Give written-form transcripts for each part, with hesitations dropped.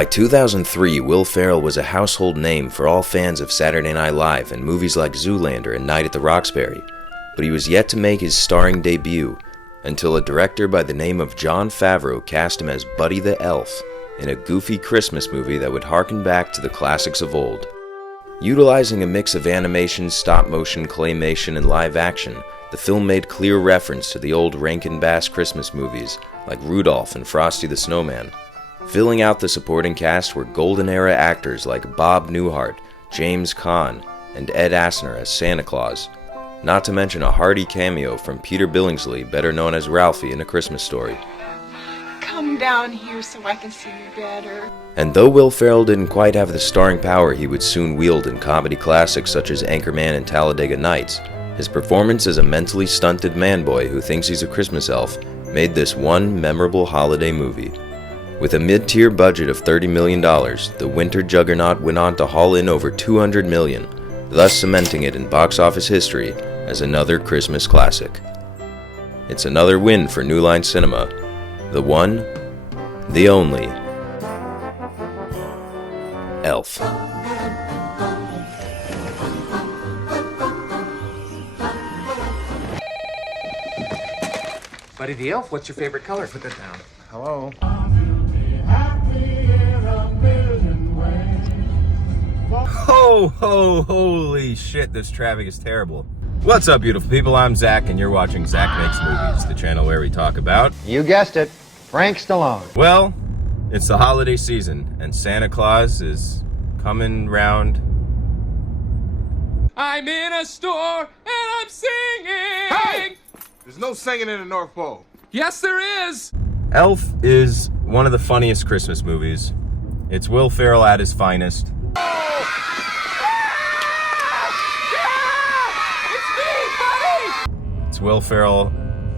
By 2003, Will Ferrell was a household name for all fans of Saturday Night Live and movies like Zoolander and Night at the Roxbury, but he was yet to make his starring debut until a director by the name of Jon Favreau cast him as Buddy the Elf in a goofy Christmas movie that would harken back to the classics of old. Utilizing a mix of animation, stop-motion, claymation, and live action, the film made clear reference to the old Rankin-Bass Christmas movies like Rudolph and Frosty the Snowman. Filling out the supporting cast were golden-era actors like Bob Newhart, James Caan, and Ed Asner as Santa Claus, not to mention a hearty cameo from Peter Billingsley, better known as Ralphie in A Christmas Story. Come down here so I can see you better. And though Will Ferrell didn't quite have the starring power he would soon wield in comedy classics such as Anchorman and Talladega Nights, his performance as a mentally stunted man-boy who thinks he's a Christmas elf made this one memorable holiday movie. With a mid-tier budget of $30 million, the winter juggernaut went on to haul in over $200 million, thus cementing it in box office history as another Christmas classic. It's another win for New Line Cinema, the one, the only, Elf. Buddy the Elf, what's your favorite color? Put that down. Hello? Holy shit, this traffic is terrible. What's up, beautiful people? I'm Zach, and you're watching Zach Makes Movies, the channel where we talk about... You guessed it, Frank Stallone. Well, it's the holiday season, and Santa Claus is coming round. I'm in a store, and I'm singing! Hey! There's no singing in the North Pole. Yes, there is! Elf is one of the funniest Christmas movies. It's Will Ferrell at his finest. It's Will Ferrell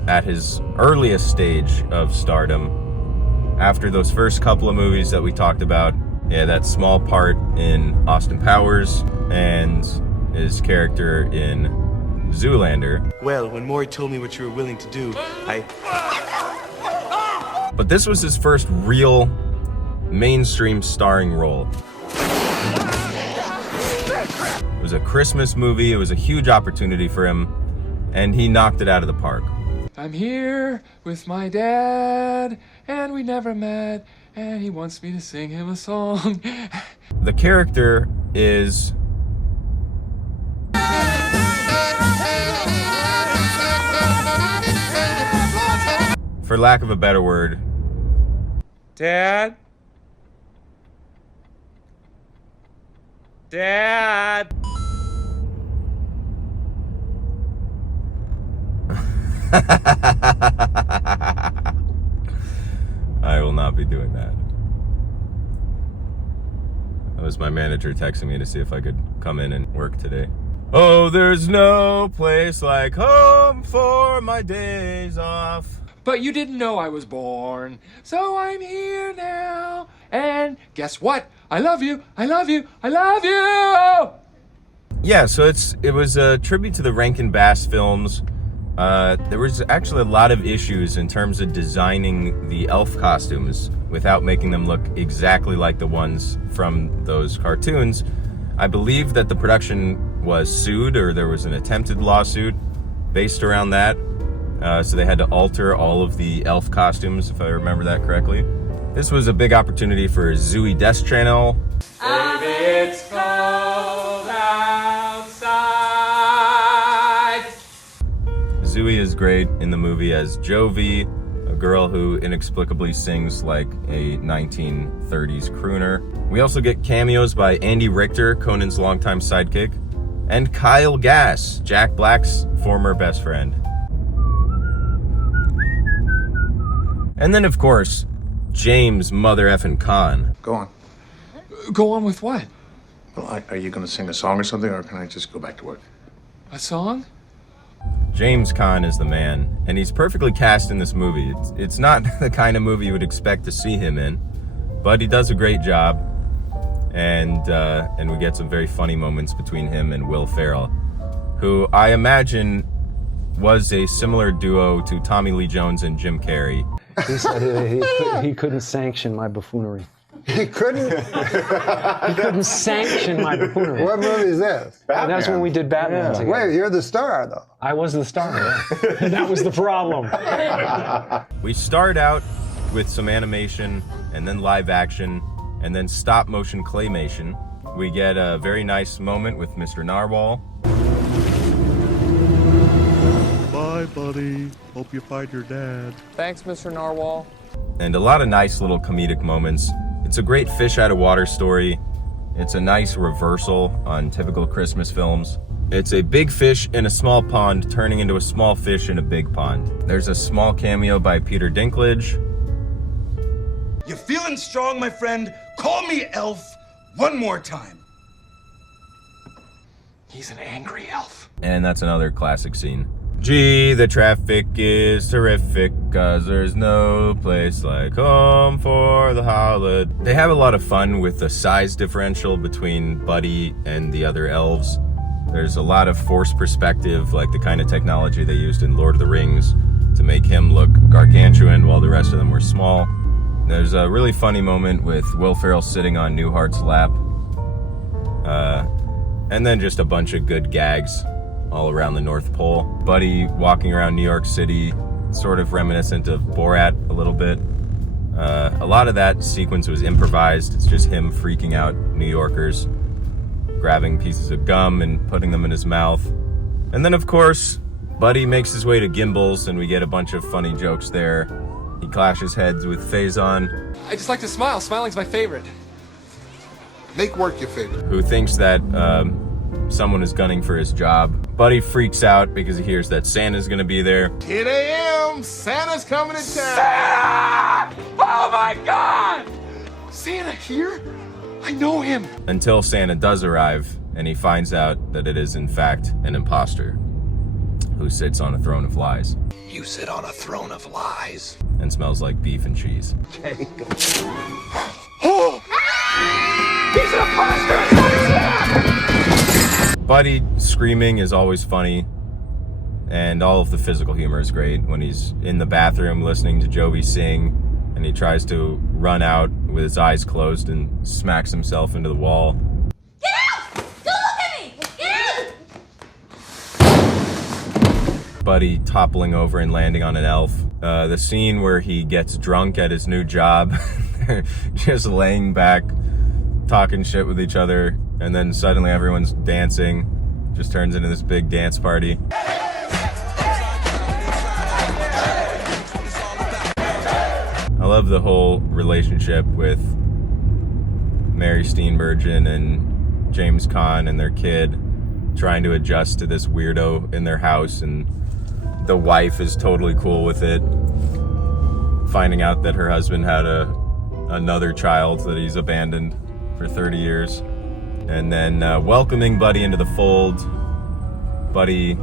at his earliest stage of stardom. After those first couple of movies that we talked about, that small part in Austin Powers and his character in Zoolander. Well, when Maury told me what you were willing to do, But this was his first real mainstream starring role. It was a Christmas movie, it was a huge opportunity for him, and he knocked it out of the park. I'm here with my dad, and we never met, and he wants me to sing him a song. The character is... for lack of a better word... Dad? Dad? I will not be doing that. That was my manager texting me to see if I could come in and work today. Oh, there's no place like home for my days off. But you didn't know I was born, so I'm here now. And guess what? I love you, I love you, I love you! Yeah, so it was a tribute to the Rankin-Bass films. There was actually a lot of issues in terms of designing the elf costumes without making them look exactly like the ones from those cartoons. I believe that the production was sued, or there was an attempted lawsuit based around that. So they had to alter all of the elf costumes, if I remember that correctly. This was a big opportunity for Zooey Death Channel. Baby, it's cold outside. Zooey is great in the movie as Jovi, a girl who inexplicably sings like a 1930s crooner. We also get cameos by Andy Richter, Conan's longtime sidekick, and Kyle Gass, Jack Black's former best friend. And then, of course, James Mother Effin' Caan. Go on. Go on with what? Well, are you going to sing a song or something, or can I just go back to work? A song? James Caan is the man, and he's perfectly cast in this movie. It's not the kind of movie you would expect to see him in, but he does a great job, and we get some very funny moments between him and Will Ferrell, who I imagine was a similar duo to Tommy Lee Jones and Jim Carrey. He said he couldn't sanction my buffoonery. He couldn't sanction my buffoonery. What movie is this? That's when we did Batman together. Wait, you're the star, though. I was the star, yeah. That was the problem. We start out with some animation, and then live action, and then stop motion claymation. We get a very nice moment with Mr. Narwhal. Bye, buddy. Hope you find your dad. Thanks, Mr. Narwhal. And a lot of nice little comedic moments. It's a great fish out of water story. It's a nice reversal on typical Christmas films. It's a big fish in a small pond turning into a small fish in a big pond. There's a small cameo by Peter Dinklage. You feeling strong, my friend? Call me Elf one more time. He's an angry elf. And that's another classic scene. Gee, the traffic is terrific, 'cause there's no place like home for the holiday. They have a lot of fun with the size differential between Buddy and the other elves. There's a lot of forced perspective, like the kind of technology they used in Lord of the Rings to make him look gargantuan while the rest of them were small. There's a really funny moment with Will Ferrell sitting on Newhart's lap. And then just a bunch of good gags all around the North Pole. Buddy walking around New York City, sort of reminiscent of Borat a little bit. A lot of that sequence was improvised. It's just him freaking out New Yorkers, grabbing pieces of gum and putting them in his mouth. And then, of course, Buddy makes his way to Gimbals, and we get a bunch of funny jokes there. He clashes heads with Faison, I just like to smile. Smiling's my favorite. Make work your favorite. who thinks that someone is gunning for his job. Buddy freaks out because he hears that Santa's gonna be there. 10 a.m. Santa's coming to town. Santa! Oh my God! Santa here? I know him. Until Santa does arrive, and he finds out that it is in fact an imposter who sits on a throne of lies. You sit on a throne of lies. And smells like beef and cheese. Oh! He's an imposter! It's not Santa! Buddy screaming is always funny, and all of the physical humor is great. When he's in the bathroom listening to Jovi sing, and he tries to run out with his eyes closed and smacks himself into the wall. Get out! Don't look at me! Get out! Buddy toppling over and landing on an elf. The scene where he gets drunk at his new job, just laying back, talking shit with each other, and then suddenly everyone's dancing. Just turns into this big dance party. I love the whole relationship with Mary Steenburgen and James Caan and their kid trying to adjust to this weirdo in their house, and the wife is totally cool with it, finding out that her husband had another child that he's abandoned for 30 years. And then welcoming Buddy into the fold. Buddy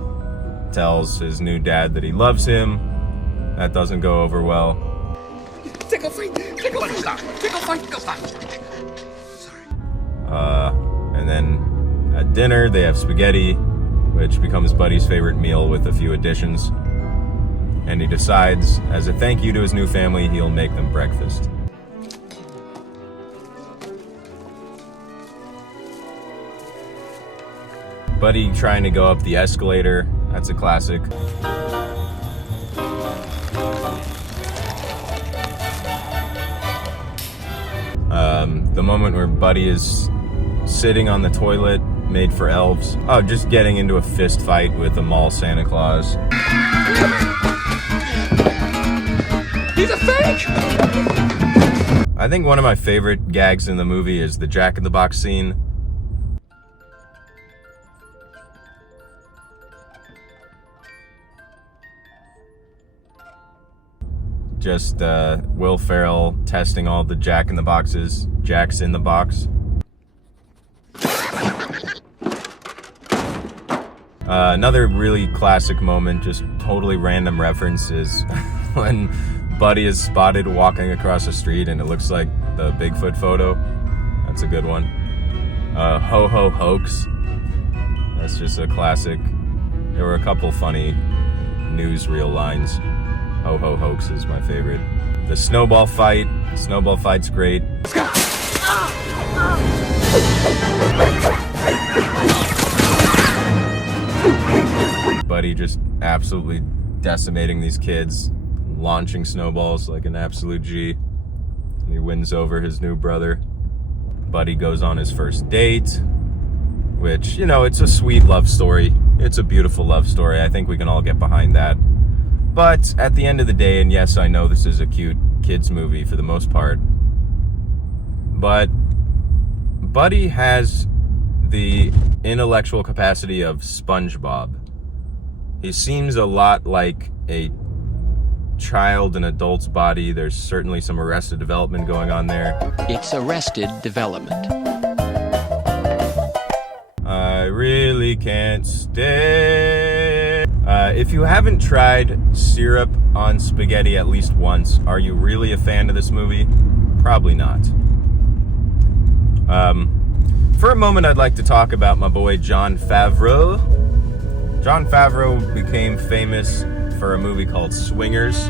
tells his new dad that he loves him. That doesn't go over well. Tickle fight! Tickle fight! Tickle fight! Tickle fight! Sorry. And then at dinner they have spaghetti, which becomes Buddy's favorite meal with a few additions. And he decides, as a thank you to his new family, he'll make them breakfast. Buddy trying to go up the escalator, that's a classic. The moment where Buddy is sitting on the toilet made for elves. Oh, just getting into a fist fight with a mall Santa Claus. He's a fake! I think one of my favorite gags in the movie is the Jack in the Box scene. Just Will Ferrell testing all the Jack in the Boxes. Jack's in the box. Another really classic moment, just totally random reference, is when Buddy is spotted walking across the street and it looks like the Bigfoot photo. That's a good one. Ho Ho Hoax. That's just a classic. There were a couple funny newsreel lines. Ho Ho Hoax is my favorite. The snowball fight's great. Buddy just absolutely decimating these kids, launching snowballs like an absolute G. And he wins over his new brother. Buddy goes on his first date, which, you know, it's a sweet love story. It's a beautiful love story. I think we can all get behind that. But at the end of the day, and yes, I know this is a cute kids movie for the most part, but Buddy has the intellectual capacity of SpongeBob. He seems a lot like a child in adult's body. There's certainly some Arrested Development going on there. It's Arrested Development. I really can't stay. If you haven't tried syrup on spaghetti at least once, are you really a fan of this movie? Probably not. For a moment, I'd like to talk about my boy Jon Favreau. Jon Favreau became famous for a movie called Swingers.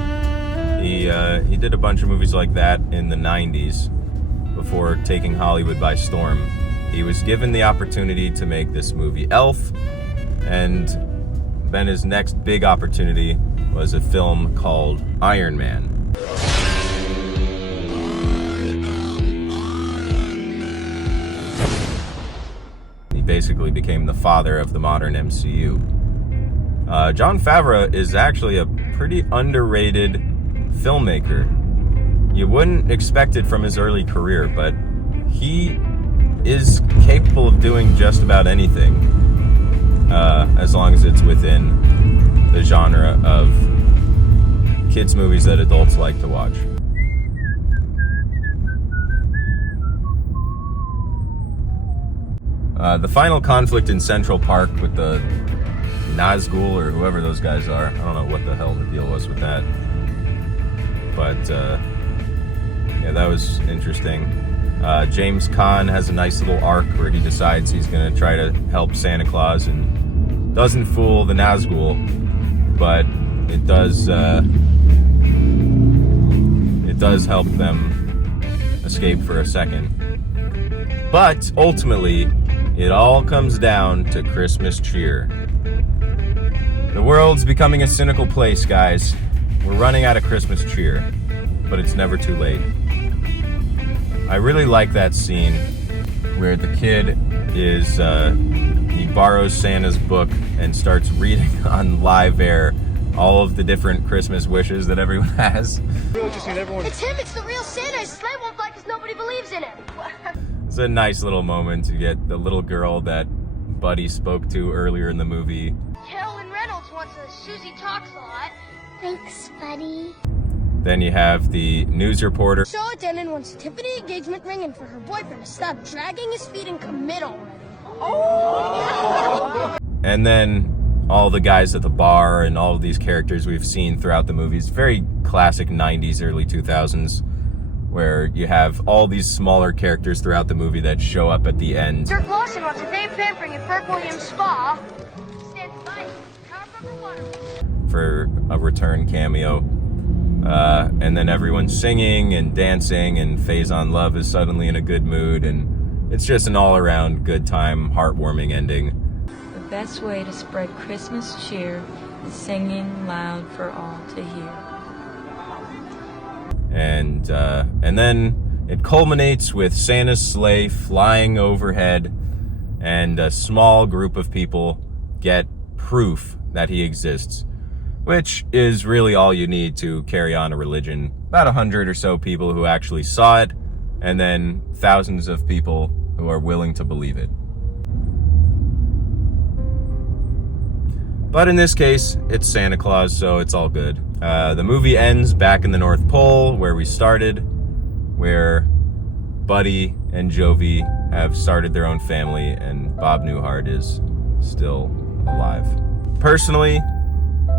He did a bunch of movies like that in the 90s before taking Hollywood by storm. He was given the opportunity to make this movie Elf, and then his next big opportunity was a film called Iron Man. He basically became the father of the modern MCU. Jon Favreau is actually a pretty underrated filmmaker. You wouldn't expect it from his early career, but he is capable of doing just about anything, as long as it's within the genre of kids' movies that adults like to watch. The final conflict in Central Park with the Nazgul, or whoever those guys are, I don't know what the hell the deal was with that, but yeah, that was interesting. James Caan has a nice little arc where he decides he's going to try to help Santa Claus and doesn't fool the Nazgul, but it does help them escape for a second. But ultimately, it all comes down to Christmas cheer. The world's becoming a cynical place, guys. We're running out of Christmas cheer, but it's never too late. I really like that scene where the kid is, he borrows Santa's book and starts reading on live air all of the different Christmas wishes that everyone has. It's him, it's the real Santa. His sleigh won't fly because nobody believes in him. It's a nice little moment to get the little girl that Buddy spoke to earlier in the movie. Carolyn Reynolds wants a Susie Talks a lot. Thanks, buddy. Then you have the news reporter. Charlotte Dennon wants a Tiffany engagement ring and for her boyfriend to stop dragging his feet and commit already. Oh! And then all the guys at the bar and all of these characters we've seen throughout the movies. Very classic 90s, early 2000s, where you have all these smaller characters throughout the movie that show up at the end. Dirk Lawson wants a day of pampering at Burke Williams Spa. Stands by for a return cameo. And then everyone's singing and dancing, and Faison Love is suddenly in a good mood, and it's just an all-around good time, heartwarming ending. The best way to spread Christmas cheer is singing loud for all to hear. And then it culminates with Santa's sleigh flying overhead, and a small group of people get proof that he exists, which is really all you need to carry on a religion. About 100 or so people who actually saw it, and then thousands of people who are willing to believe it. But in this case, it's Santa Claus, so it's all good. The movie ends back in the North Pole, where we started, where Buddy and Jovi have started their own family, and Bob Newhart is still alive. Personally,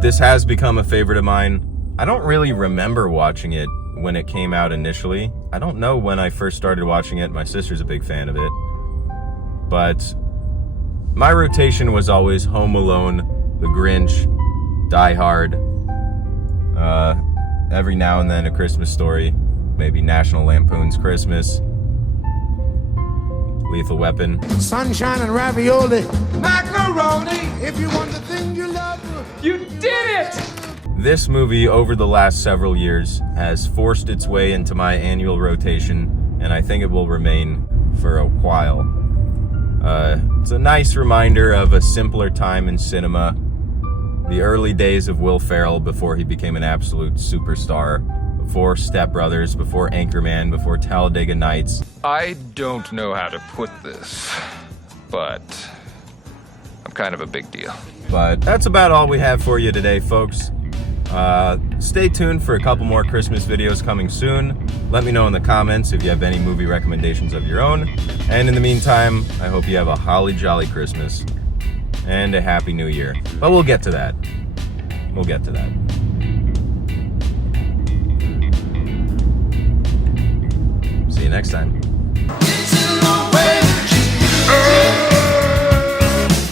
this has become a favorite of mine. I don't really remember watching it when it came out initially. I don't know when I first started watching it. My sister's a big fan of it. But my rotation was always Home Alone, The Grinch, Die Hard. Every now and then A Christmas Story, maybe National Lampoon's Christmas, Lethal Weapon. Sunshine and ravioli, macaroni, if you want the thing you love. You did it! This movie, over the last several years, has forced its way into my annual rotation, and I think it will remain for a while. It's a nice reminder of a simpler time in cinema, the early days of Will Ferrell before he became an absolute superstar, before Step Brothers, before Anchorman, before Talladega Nights. I don't know how to put this, but I'm kind of a big deal. But that's about all we have for you today, folks. Stay tuned for a couple more Christmas videos coming soon. Let me know in the comments if you have any movie recommendations of your own. And in the meantime, I hope you have a holly jolly Christmas and a happy new year. But we'll get to that. We'll get to that. See you next time.